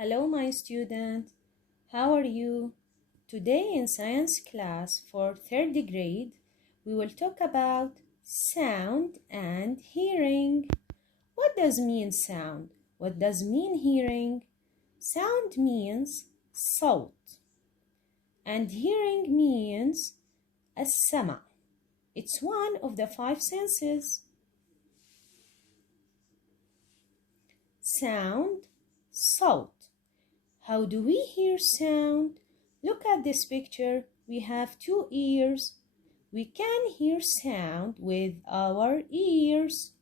Hello, my student. How are you? Today in science class for third grade, we will talk about sound and hearing. What does mean sound? What does mean hearing? Sound means صوت, and hearing means السمع. It's one of the five senses. Sound, صوت. How do we hear sound? Look at this picture. We have two ears. We can hear sound with our ears.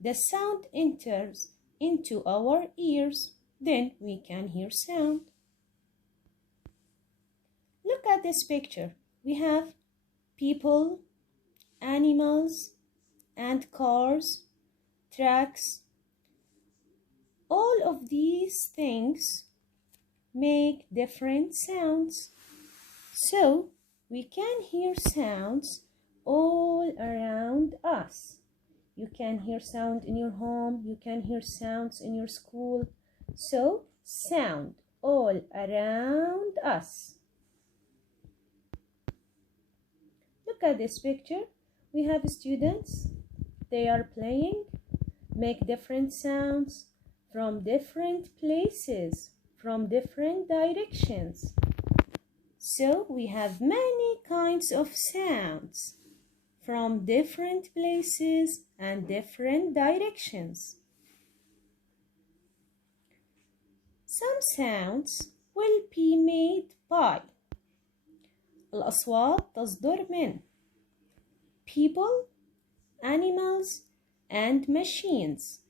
The sound enters into our ears. Then we can hear sound. Look at this picture. We have people, animals, and cars, trucks. All of these things make different sounds. So we can hear sounds all around us. You can hear sound in your home, you can hear sounds in your school. So sound all around us. Look at this picture. We have students. They are playing, make different sounds from different places, from different directions. So we have many kinds of sounds from different places and different directions. Some sounds will be made by الأصوات تصدر من people, animals, and machines,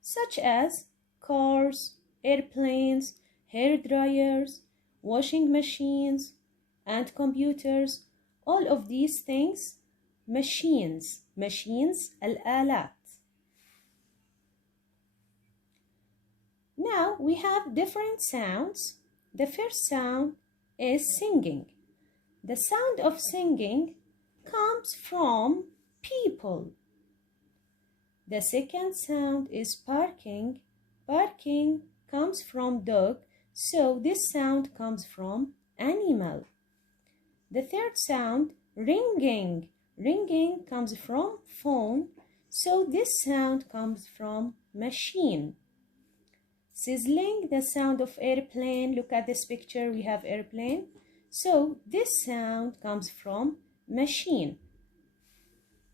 such as cars, airplanes, hair dryers, washing machines, and computers. All of these things, machines, الآلات. Now we have different sounds. The first sound is singing. The sound of singing comes from people. The second sound is barking. Barking comes from dog, so this sound comes from animal. The third sound, ringing. Ringing comes from phone, so this sound comes from machine. Sizzling, the sound of airplane. Look at this picture, we have airplane. So this sound comes from machine.